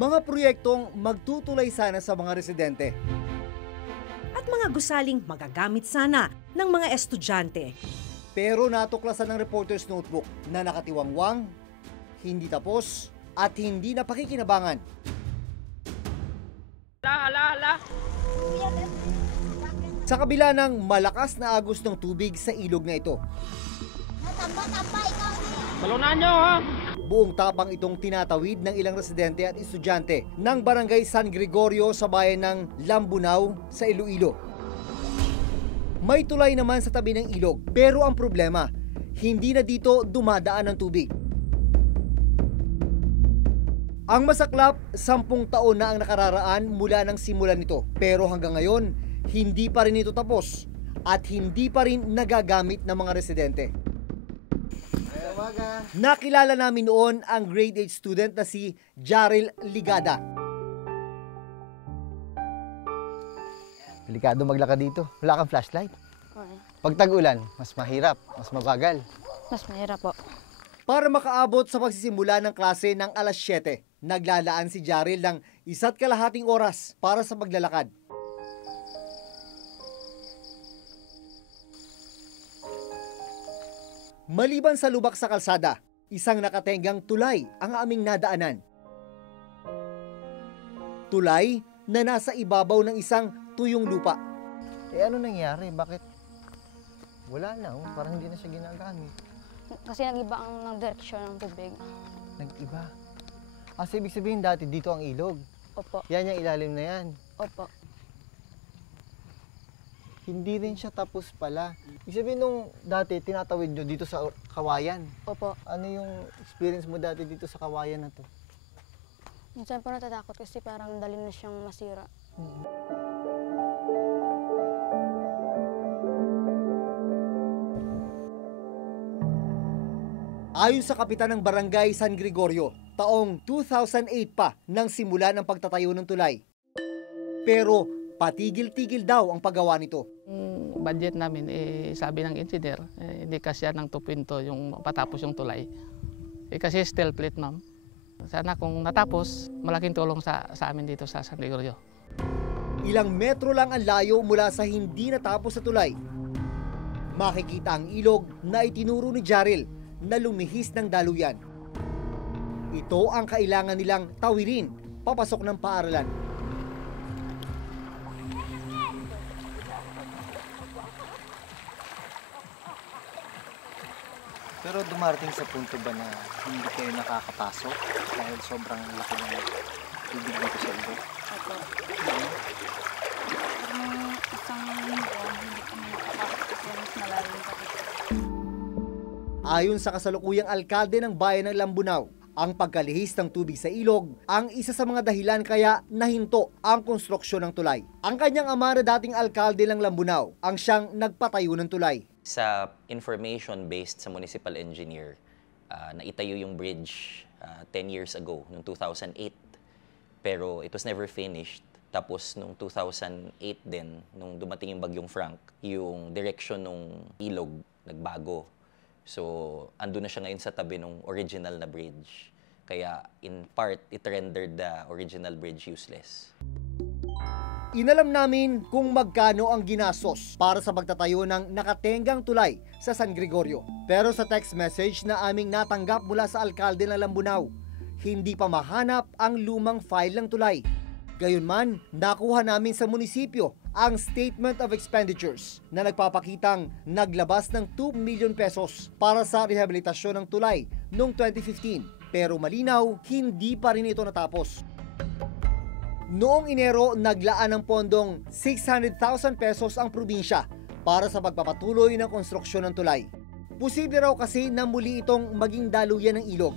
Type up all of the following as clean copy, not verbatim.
Mga proyektong magtutulay sana sa mga residente. At mga gusaling magagamit sana ng mga estudyante. Pero natuklasan ng Reporter's Notebook na nakatiwangwang, hindi tapos, at hindi na pakikinabangan. Sa kabila ng malakas na agos ng tubig sa ilog na ito. Balunan nyo, ha? Buong tapang itong tinatawid ng ilang residente at estudyante ng Barangay San Gregorio sa bayan ng Lambunao sa Iloilo. May tulay naman sa tabi ng ilog, pero ang problema, hindi na dito dumadaan ng tubig. Ang masaklap, 10 taon na ang nakararaan mula ng simulan nito, pero hanggang ngayon, hindi pa rin ito tapos at hindi pa rin nagagamit ng mga residente. Nakilala namin noon ang grade 8 student na si Jaril Ligada. Delikado maglakad dito. Wala kang flashlight. Pag tag-ulan, mas mahirap, mas mabagal. Mas mahirap po. Para makaabot sa pagsisimula ng klase ng alas 7, naglalaan si Jaril ng 1.5 oras para sa paglalakad. Maliban sa lubak sa kalsada, isang nakatenggang tulay ang aming nadaanan. Tulay na nasa ibabaw ng isang tuyong lupa. Eh ano nangyari? Bakit? Wala na, oh. Parang hindi na siya ginagamit. Kasi nag-iba ang direksyon ng tubig. Nag-iba? Kasi ibig sabihin dati dito ang ilog. Opo. Yan yung ilalim na yan. Opo. Hindi rin siya tapos pala. Ibig sabihin nung dati tinatawid nyo dito sa kawayan. Opo. Ano yung experience mo dati dito sa kawayan na to? Minsan po natatakot kasi parang dali na siyang masira. Ayon sa kapitan ng Barangay San Gregorio, taong 2008 pa nang simula ng pagtatayo ng tulay. Pero patigil-tigil daw ang paggawa nito. Budget namin, sabi ng engineer, hindi kasya ng 2 pinto yung patapos yung tulay. Kasi steel plate, ma'am. Sana kung natapos, malaking tulong sa amin dito sa San Gregorio. Ilang metro lang ang layo mula sa hindi natapos na tulay. Makikita ang ilog na itinuro ni Jaril na lumihis ng daluyan. Ito ang kailangan nilang tawirin papasok ng paaralan. Pero dumarating sa punto ba na hindi kayo nakakapasok dahil sobrang laki ng tubig dito sa ilog? Opo. Isang linggo, hindi kami nakapasok kasi mas malalim pa dito. Ayon sa kasalukuyang alkalde ng bayan ng Lambunao, ang pagkalihis ng tubig sa ilog ang isa sa mga dahilan kaya nahinto ang konstruksyon ng tulay. Ang kanyang ama na dating alkalde ng Lambunao ang siyang nagpatayo ng tulay. Sa information based sa municipal engineer, naitayo yung bridge 10 years ago, noong 2008. Pero it was never finished. Tapos noong 2008 din, nung dumating yung bagyong Frank, yung direction ng ilog nagbago. So, andun na siya ngayon sa tabi ng original na bridge. Kaya, in part, it rendered the original bridge useless. Inalam namin kung magkano ang ginastos para sa pagtatayo ng nakatenggang tulay sa San Gregorio. Pero sa text message na aming natanggap mula sa alkalde ng Lambunao, hindi pa mahanap ang lumang file ng tulay. Gayunman, nakuha namin sa munisipyo ang Statement of Expenditures na nagpapakitang naglabas ng 2 million pesos para sa rehabilitasyon ng tulay noong 2015. Pero malinaw, hindi pa rin ito natapos. Noong Enero, naglaan ng pondong 600,000 pesos ang probinsya para sa pagpapatuloy ng konstruksyon ng tulay. Posible raw kasi na muli itong maging daluyan ng ilog.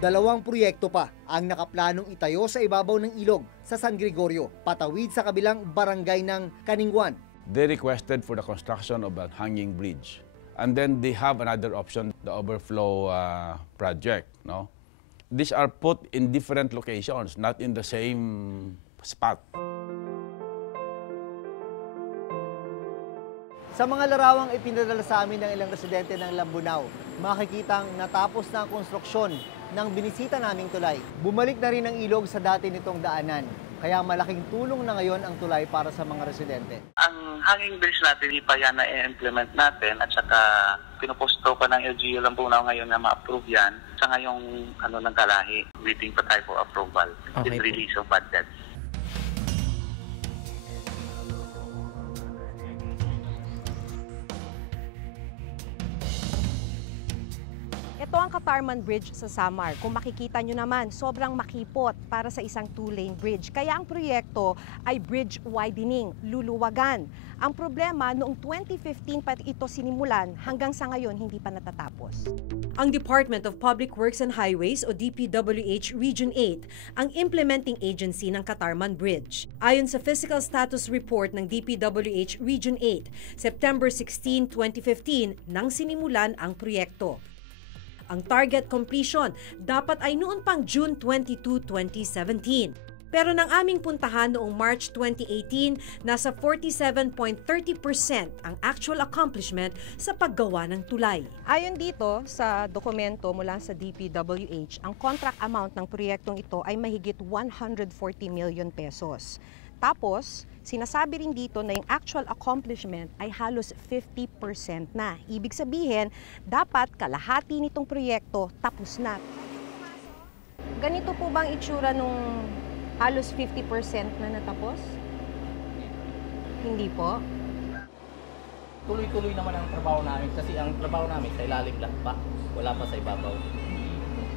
2 proyekto pa ang nakaplanong itayo sa ibabaw ng ilog sa San Gregorio, patawid sa kabilang barangay ng Kaningwan. They requested for the construction of a hanging bridge. And then they have another option, the overflow project. No? These are put in different locations, not in the same spot. Sa mga larawang ipinadala sa amin ng ilang residente ng Lambunao, makikitang natapos na ang konstruksyon ng binisita naming tulay. Bumalik na rin ang ilog sa dati nitong daanan, kaya malaking tulong na ngayon ang tulay para sa mga residente. Ang hanging bridge natin, hindi pa yan na-implement natin at saka pinuposto pa ng LGU Lambunao ngayon na ma-approve yan. Sa ngayong ng Kalahi, waiting pa tayo for approval and release of budget. Ito ang Katarman Bridge sa Samar. Kung makikita nyo naman, sobrang makipot para sa isang two-lane bridge. Kaya ang proyekto ay bridge widening, luluwagan. Ang problema, noong 2015 pa ito sinimulan, hanggang sa ngayon hindi pa natatapos. Ang Department of Public Works and Highways o DPWH Region 8 ang implementing agency ng Katarman Bridge. Ayon sa Physical Status Report ng DPWH Region 8, September 16, 2015 nang sinimulan ang proyekto. Ang target completion dapat ay noon pang June 22, 2017. Pero nang aming puntahan noong March 2018, nasa 47.30% ang actual accomplishment sa paggawa ng tulay. Ayon dito sa dokumento mula sa DPWH, ang contract amount ng proyektong ito ay mahigit 140 million pesos. Tapos, sinasabi rin dito na yung actual accomplishment ay halos 50% na. Ibig sabihin, dapat kalahati nitong proyekto tapos na. Ganito po bang itsura nung halos 50% na natapos? Hindi po. Tuloy-tuloy naman ang trabaho namin kasi ang trabaho namin sa ilalim lang pa. Wala pa sa ibabaw.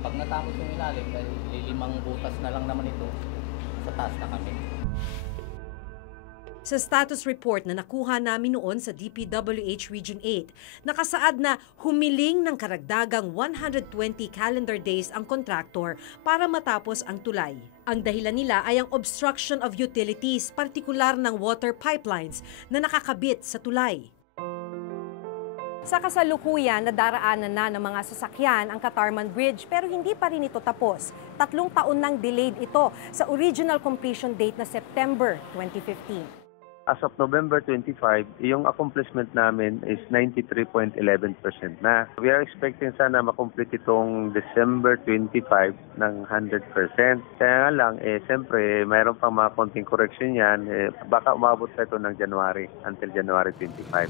Pag natapos yung ilalim, dahil 5 butas na lang naman ito, sa taas na kami. Sa status report na nakuha namin noon sa DPWH Region 8, nakasaad na humiling ng karagdagang 120 calendar days ang kontraktor para matapos ang tulay. Ang dahilan nila ay ang obstruction of utilities, partikular ng water pipelines na nakakabit sa tulay. Sa kasalukuyan, nadaraanan na ng mga sasakyan ang Katarman Bridge pero hindi pa rin ito tapos. 3 taon nang delayed ito sa original completion date na September 2015. As of November 25, yung accomplishment namin is 93.11% na. We are expecting sana makomplete itong December 25 ng 100%. Kaya nga lang, siyempre, mayroon pang mga konting correction yan. Baka umabot pa ito ng January, until January 25.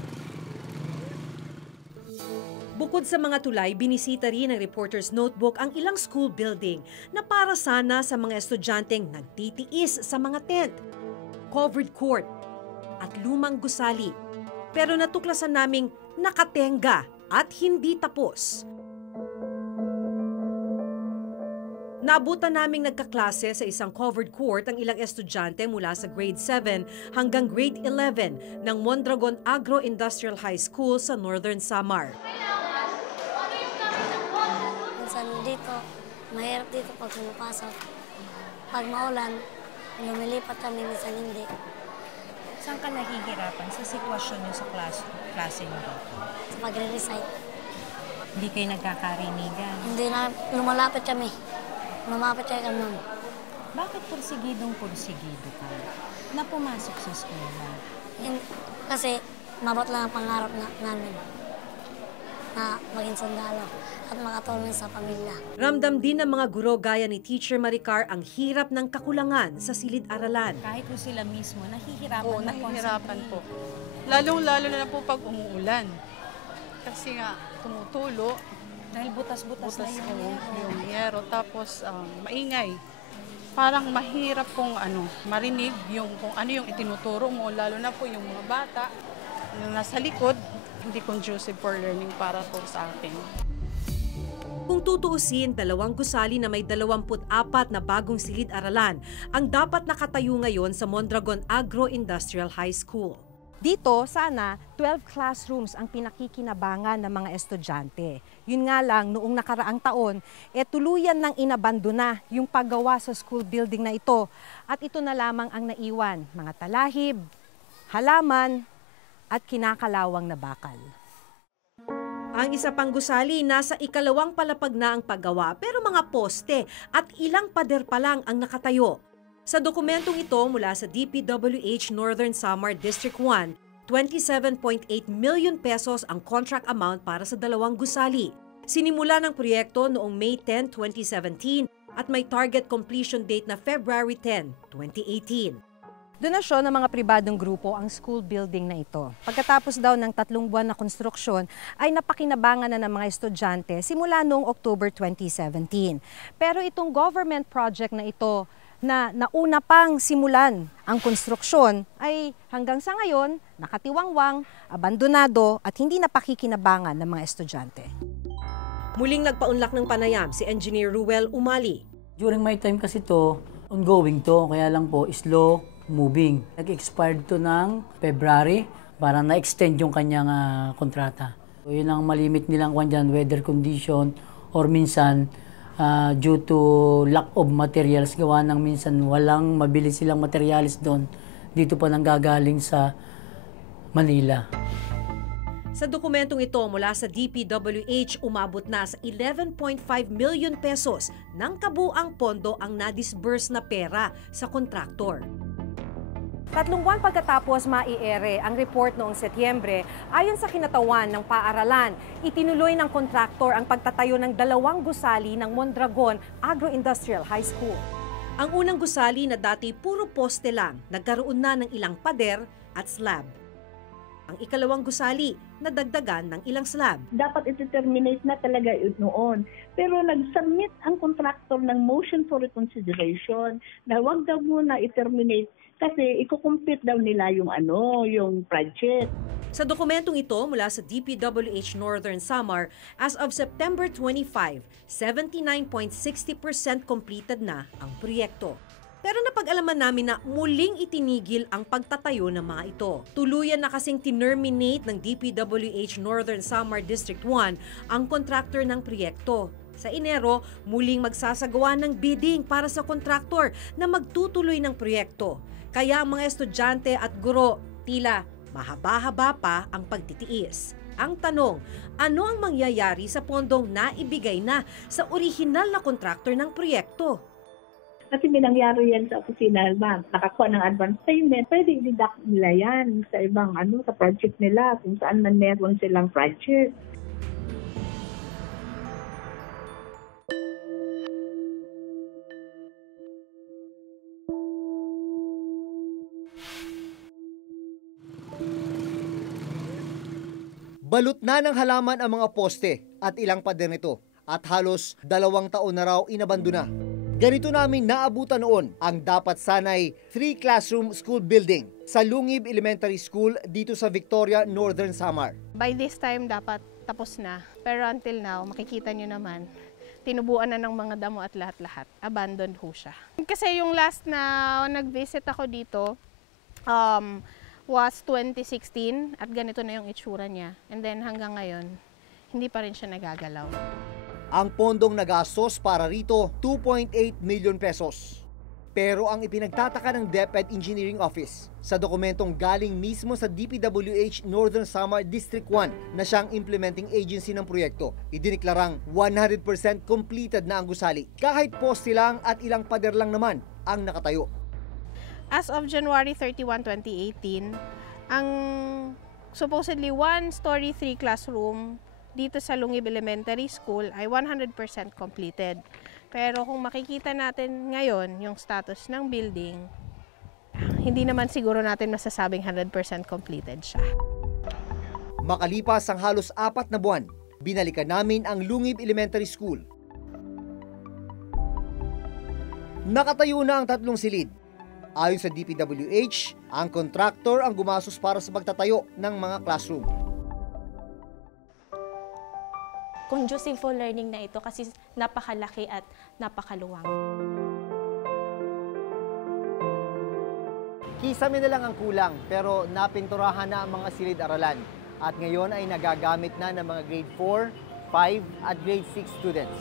Bukod sa mga tulay, binisita rin ng Reporter's Notebook ang ilang school building na para sana sa mga estudyanteng nagtitiis sa mga tent, covered court, at lumang gusali. Pero natuklasan naming nakatenga at hindi tapos. Naabutan naming nagkaklase sa isang covered court ang ilang estudyante mula sa grade 7 hanggang grade 11 ng Mondragon Agro-Industrial High School sa Northern Samar. Minsan dito, mahirap dito pag pumapasok. Pag maulan, lumilipat kami, minsan hindi. Saan ka nahihirapan sa sitwasyon niyo sa klase niyo dito? Sa pagre-recite. Hindi kayo nagkakarinigan? Hindi na, lumalapit kami. Lumapit kami kami. Bakit pursigidong-pursigido ka na pumasok sa eskwela? Kasi mabot lang ang pangarap namin na maging sundalo at makatulong sa pamilya. Ramdam din ng mga guro gaya ni Teacher Maricar ang hirap ng kakulangan sa silid-aralan. Kahit po sila mismo, nahihirapan Oo, nahihirapan po. Lalong-lalo na po pag umuulan. Kasi nga, tumutulo. Dahil butas-butas na yung yero. Tapos, maingay. Parang mahirap kung marinig kung ano yung itinuturo mo, lalo na po yung mga bata na nasa likod. Hindi conducive for learning para po sa akin. Kung tutuusin, 2 gusali na may 24 na bagong silid-aralan ang dapat nakatayo ngayon sa Mondragon Agro-Industrial High School. Dito, sana, 12 classrooms ang pinakikinabangan ng mga estudyante. Yun nga lang, noong nakaraang taon, tuluyan nang inabandona yung paggawa sa school building na ito. At ito na lamang ang naiwan, mga talahib, halaman, at kinakalawang na bakal. Ang isa pang gusali, nasa 2nd palapag na ang paggawa pero mga poste at ilang pader pa lang ang nakatayo. Sa dokumentong ito mula sa DPWH Northern Samar District 1, 27.8 million pesos ang contract amount para sa dalawang gusali. Sinimula ng proyekto noong May 10, 2017 at may target completion date na February 10, 2018. Donasyon ng mga pribadong grupo ang school building na ito. Pagkatapos daw ng 3 buwan na konstruksyon ay napakinabangan na ng mga estudyante simula noong October 2017. Pero itong government project na ito na nauna pang simulan ang konstruksyon ay hanggang sa ngayon nakatiwangwang, abandonado at hindi napakikinabangan ng mga estudyante. Muling nagpaunlak ng panayam si Engineer Ruel Umali. During my time kasi to, ongoing to, kaya lang po slow moving. Nag-expired to ng February para na-extend yung kanyang kontrata. So, yun ang malimit nilang dyan, weather condition or minsan due to lack of materials, gawa ng minsan walang mabili silang materials doon. Dito pa nanggagaling sa Manila. Sa dokumentong ito mula sa DPWH, umabot na sa 11.5 million pesos ng kabuang pondo ang na-disburse na pera sa kontraktor. 3 buwan pagkatapos maiere ang report noong Setyembre, ayon sa kinatawan ng paaralan, itinuloy ng kontraktor ang pagtatayo ng 2 gusali ng Mondragon Agro-Industrial High School. Ang unang gusali na dati puro poste lang, nagkaroon na ng ilang pader at slab. Ang ikalawang gusali, nadagdagan ng ilang slab. Dapat iti-terminate na talaga yun noon. Pero nag-submit ang kontraktor ng motion for reconsideration na wag daw muna i-terminate kasi ikukumpit daw nila yung project. Sa dokumentong ito mula sa DPWH Northern Samar, as of September 25, 79.60% completed na ang proyekto. Pero napag-alaman namin na muling itinigil ang pagtatayo ng mga ito. Tuluyan na kasing tinerminate ng DPWH Northern Samar District 1 ang kontraktor ng proyekto. Sa Enero, muling magsasagawa ng bidding para sa kontraktor na magtutuloy ng proyekto. Kaya ang mga estudyante at guro, tila mahaba-haba pa ang pagtitiis. Ang tanong, ano ang mangyayari sa pondong naibigay na sa orihinal na kontraktor ng proyekto? Kasi may nangyari yan sa opisina, nakakuha ng advance payment, pwede i-deduct nila yan sa ibang sa project nila, kung saan man meron silang project. Balot na ng halaman ang mga poste at ilang pader nito at halos 2 taon na raw inabandona. Ganito namin naabutan noon ang dapat sanay 3-classroom school building sa Lungib Elementary School dito sa Victoria, Northern Samar. By this time dapat tapos na, pero until now makikita nyo naman tinubuan na ng mga damo at lahat-lahat. Abandoned ho siya. Kasi yung last na nag-visit ako dito was 2016 at ganito na yung itsura niya. And then hanggang ngayon, hindi pa rin siya nagagalaw. Ang pondong nagastos para rito, 2.8 million pesos. Pero ang ipinagtataka ng DepEd Engineering Office sa dokumentong galing mismo sa DPWH Northern Samar District 1 na siyang implementing agency ng proyekto, idiniklarang 100% completed na ang gusali. Kahit poste lang at ilang pader lang naman ang nakatayo. As of January 31, 2018, ang supposedly 1-story 3-classroom dito sa Lungib Elementary School ay 100% completed. Pero kung makikita natin ngayon yung status ng building, hindi naman siguro natin masasabing 100% completed siya. Makalipas ang halos 4 na buwan, binalikan namin ang Lungib Elementary School. Nakatayo na ang 3 silid. Ayon sa DPWH, ang kontraktor ang gumastos para sa pagtatayo ng mga classroom. Conducive for learning na ito kasi napakalaki at napakaluwang. Kisame na lang ang kulang pero napinturahan na ang mga silid-aralan at ngayon ay nagagamit na ng mga grade 4, 5 at grade 6 students.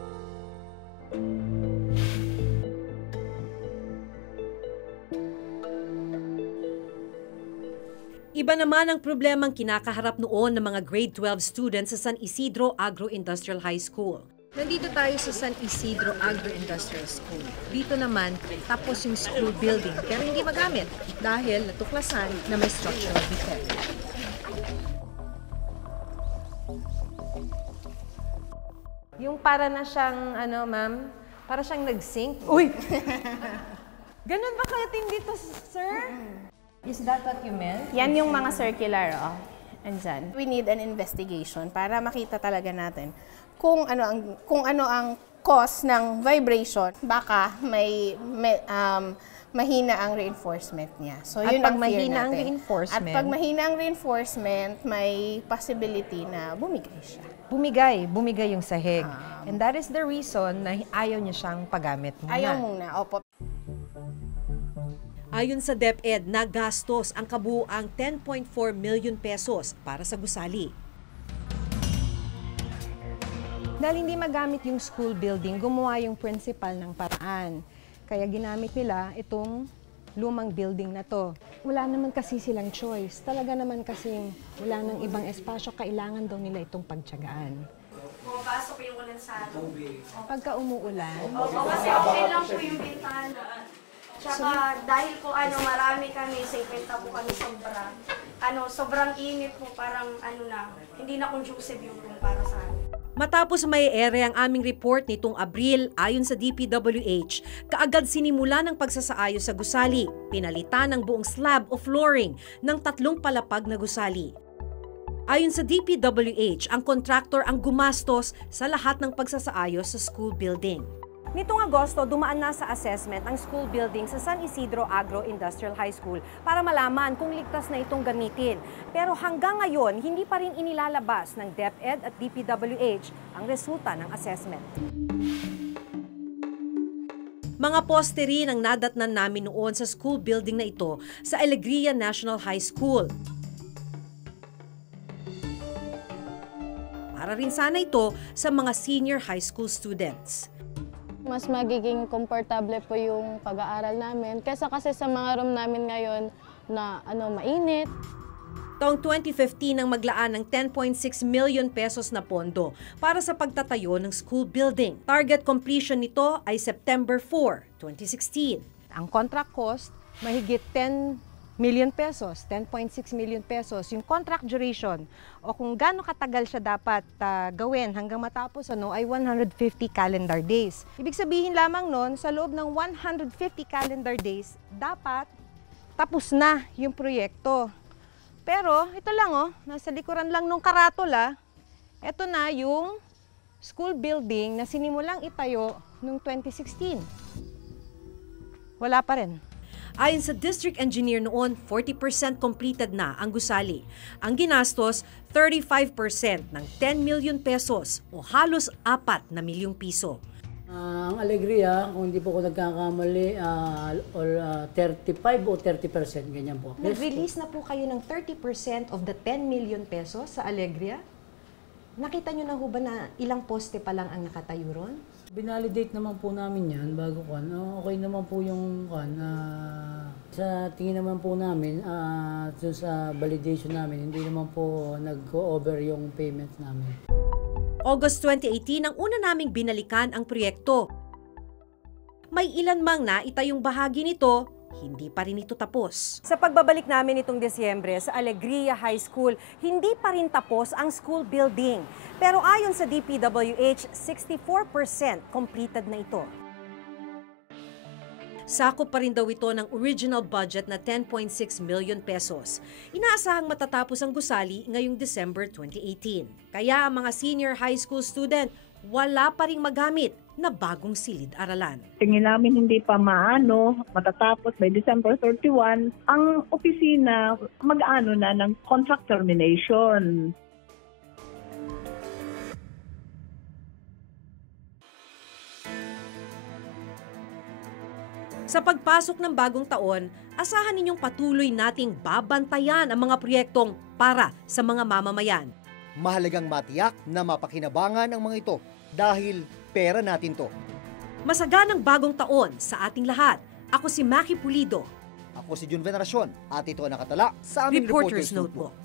Iba naman ang problemang kinakaharap noon ng mga grade 12 students sa San Isidro Agro-Industrial High School. Nandito tayo sa San Isidro Agro-Industrial School. Dito naman, tapos yung school building pero hindi magamit dahil natuklasan na may structural defect. Yung para na siyang, ano ma'am, para siyang nag-sink. Uy! Ganun ba katindi dito, sir? Is that what you meant? Yan yung mga circular, oh. Andyan. We need an investigation para makita talaga natin kung ano ang cause ng vibration. Baka mahina ang reinforcement niya. So, At yun pag ang fear mahina ang natin. reinforcement? At pag mahina ang reinforcement, may possibility na bumigay siya. Bumigay yung sahig. And that is the reason na ayaw niya siyang paggamit muna. Ayaw muna, opo. Ayon sa DepEd, nagastos ang kabuuang 10.4 million pesos para sa gusali. Dahil hindi magamit yung school building, gumawa yung principal ng paraan. Kaya ginamit nila itong lumang building na to. Wala naman kasi silang choice. Talaga naman kasing wala nang ibang espasyo, kailangan daw nila itong pagtiyagaan. Pumapasok yung ulan sa atin. Pagka umuulan, Kasi okay lang po yung bintana. Tsaka dahil po marami kami, sa ipenta po kami sobrang init po, parang hindi na conducive yung room para sa amin. matapos may ere ang aming report nitong Abril, ayon sa DPWH, kaagad sinimula ng pagsasaayos sa gusali. Pinalitan ang buong slab o flooring ng 3 palapag na gusali. Ayon sa DPWH, ang kontraktor ang gumastos sa lahat ng pagsasaayos sa school building. Nitong Agosto, dumaan na sa assessment ang school building sa San Isidro Agro-Industrial High School para malaman kung ligtas na itong gamitin. Pero hanggang ngayon, hindi pa rin inilalabas ng DepEd at DPWH ang resulta ng assessment. Mga poste rin ang nadatnan namin noon sa school building na ito sa Alegria National High School. Para rin sana ito sa mga senior high school students. Mas magiging komportable po yung pag-aaral namin kaysa kasi sa mga room namin ngayon na mainit. Taong 2015 nang maglaan ng 10.6 million pesos na pondo para sa pagtatayo ng school building. Target completion nito ay September 4, 2016. Ang contract cost, mahigit 10 million pesos, 10.6 million pesos. Yung contract duration o kung gaano katagal siya dapat gawin hanggang matapos ay 150 calendar days. Ibig sabihin lamang nun, sa loob ng 150 calendar days, dapat tapos na yung proyekto. Pero ito lang nasa likuran lang nung karatula, ito na yung school building na sinimulang itayo noong 2016. Wala pa rin. Ayon sa district engineer noon, 40% completed na ang gusali. Ang ginastos, 35% ng 10 million pesos o halos 4 na milyong piso. Ang Alegria, kung hindi po ako nagkakamali, 35 o 30%, ganyan po. Nag-release na po kayo ng 30% of the 10 million pesos sa Alegria? Nakita nyo na ho ba na ilang poste pa lang ang nakatayo ron? Binalidate naman po namin yan bago okay naman po yung sa tingin naman po namin, sa validation namin, hindi naman po nag-go-over yung payments namin. August 2018 ang una naming binalikan ang proyekto. May ilan mang naitayong bahagi nito, hindi pa rin ito tapos. Sa pagbabalik namin itong Desyembre sa Alegria High School, hindi pa rin tapos ang school building. Pero ayon sa DPWH, 64% completed na ito. Sakop pa rin daw ito ng original budget na 10.6 million pesos. Inaasahang matatapos ang gusali ngayong December 2018. Kaya ang mga senior high school student, wala pa ring magamit na bagong silid-aralan. Tingin namin hindi pa matatapos by December 31, ang opisina mag-ano na ng contract termination. Sa pagpasok ng bagong taon, asahan ninyong patuloy nating babantayan ang mga proyektong para sa mga mamamayan. Mahalagang matiyak na mapakinabangan ang mga ito dahil pera natin to. Masaganang bagong taon sa ating lahat. Ako si Maki Pulido. Ako si Jun Veneracion at ito ang nakatala sa aming Reporter's Notebook.